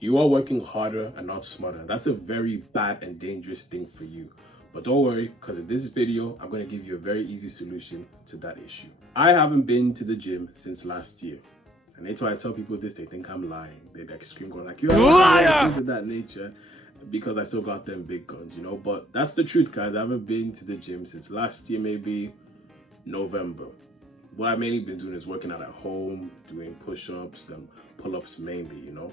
You are working harder and not smarter. That's a very bad and dangerous thing for you. But don't worry, because in this video, I'm going to give you a very easy solution to that issue. I haven't been to the gym since last year. And anytime I tell people this, they think I'm lying. They like scream going like, you're a liar! Things of that nature, because I still got them big guns, you know? But that's the truth, guys. I haven't been to the gym since last year, maybe November. What I've mainly been doing is working out at home, doing push-ups and pull-ups mainly, you know?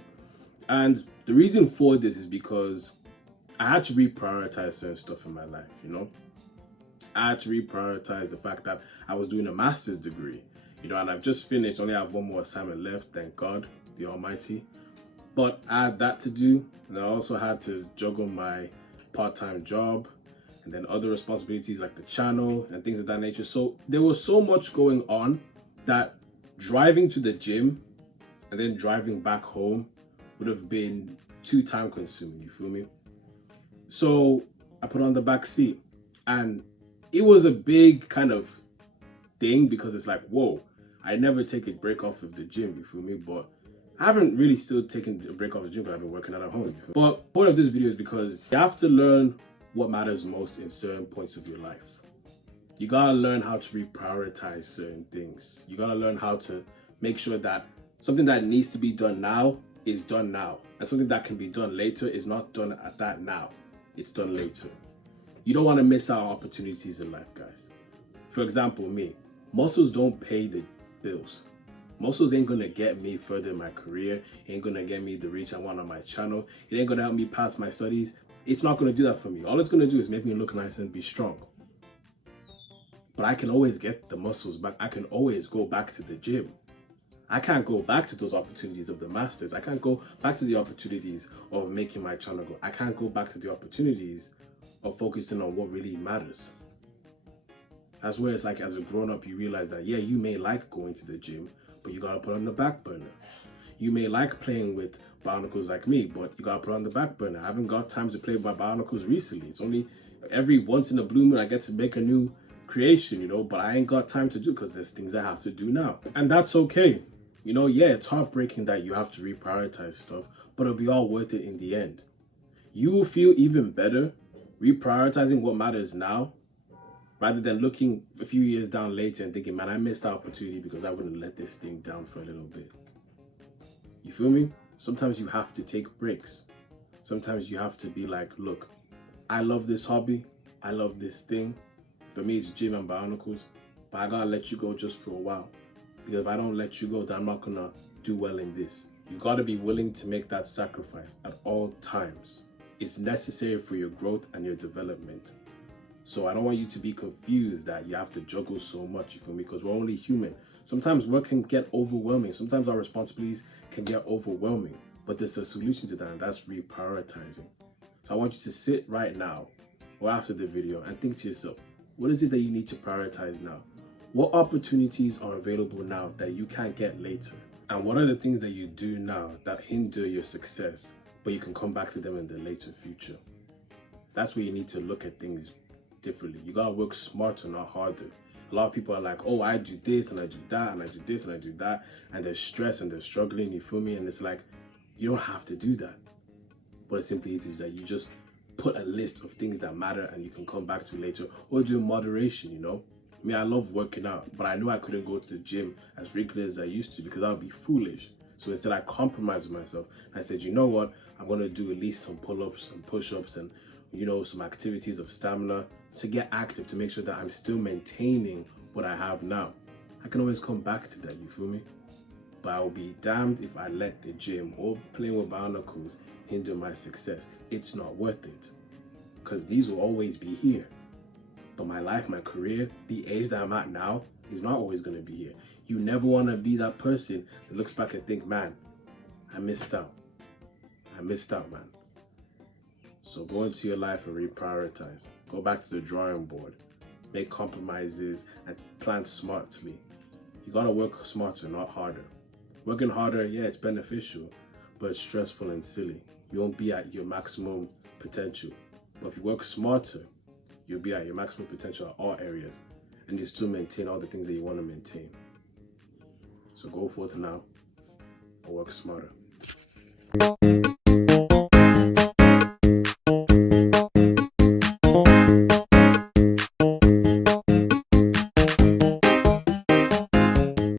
And the reason for this is because I had to reprioritize certain stuff in my life, you know? I had to reprioritize the fact that I was doing a master's degree, you know, and I've just finished, only have one more assignment left, thank God, the Almighty. But I had that to do, and I also had to juggle my part-time job and then other responsibilities like the channel and things of that nature. So there was so much going on that driving to the gym and then driving back home would have been too time consuming, you feel me? So I put on the back seat, and it was a big kind of thing because it's like, whoa, I never take a break off of the gym, you feel me? But I haven't really still taken a break off the gym because I've been working out at home. But the point of this video is because you have to learn what matters most in certain points of your life. You gotta learn how to reprioritize certain things. You gotta learn how to make sure that something that needs to be done now is done now. And something that can be done later is not done at that now. It's done later. You don't want to miss out on opportunities in life, guys. For example, me, muscles don't pay the bills. Muscles ain't gonna get me further in my career, ain't gonna get me the reach I want on my channel, it ain't gonna help me pass my studies. It's not gonna do that for me. All it's gonna do is make me look nice and be strong. But I can always get the muscles back. I can always go back to the gym. I can't go back to those opportunities of the masters. I can't go back to the opportunities of making my channel go. I can't go back to the opportunities of focusing on what really matters. That's where it's like, as a grown-up, you realize that, yeah, you may like going to the gym, but you gotta put on the back burner. You may like playing with BIONICLEs like me, but you gotta put on the back burner. I haven't got time to play with my BIONICLEs recently. It's only every once in a blue moon I get to make a new creation, you know, but I ain't got time to do because there's things I have to do now. And that's okay. You know, yeah, it's heartbreaking that you have to reprioritize stuff, but it'll be all worth it in the end. You will feel even better reprioritizing what matters now rather than looking a few years down later and thinking, man, I missed the opportunity because I wouldn't let this thing down for a little bit. You feel me? Sometimes you have to take breaks. Sometimes you have to be like, look, I love this hobby. I love this thing. For me, it's gym and BIONICLEs, but I gotta let you go just for a while. Because if I don't let you go, then I'm not gonna do well in this. You gotta be willing to make that sacrifice at all times. It's necessary for your growth and your development. So I don't want you to be confused that you have to juggle so much, you feel me? Because we're only human. Sometimes work can get overwhelming. Sometimes our responsibilities can get overwhelming. But there's a solution to that, and that's reprioritizing. So I want you to sit right now or after the video and think to yourself, what is it that you need to prioritize now? What opportunities are available now that you can't get later? And what are the things that you do now that hinder your success, but you can come back to them in the later future? That's where you need to look at things differently. You gotta work smarter, not harder. A lot of people are like, oh, I do this and I do that and I do this and I do that, and they're stressed and they're struggling, you feel me? And it's like, you don't have to do that. What it simply is that you just put a list of things that matter and you can come back to later, or do moderation, you know? I mean, I love working out, but I knew I couldn't go to the gym as regularly as I used to because that would be foolish. So instead, I compromised with myself. I said, you know what? I'm going to do at least some pull-ups and push-ups and, you know, some activities of stamina to get active, to make sure that I'm still maintaining what I have now. I can always come back to that, you feel me? But I will be damned if I let the gym or playing with BIONICLEs hinder my success. It's not worth it because these will always be here. But my life, my career, the age that I'm at now is not always going to be here. You never want to be that person that looks back and think, man, I missed out. I missed out, man. So go into your life and reprioritize. Go back to the drawing board. Make compromises and plan smartly. You got to work smarter, not harder. Working harder, yeah, it's beneficial, but it's stressful and silly. You won't be at your maximum potential. But if you work smarter, you'll be at your maximum potential at all areas, and you still maintain all the things that you want to maintain. So go forth now and work smarter.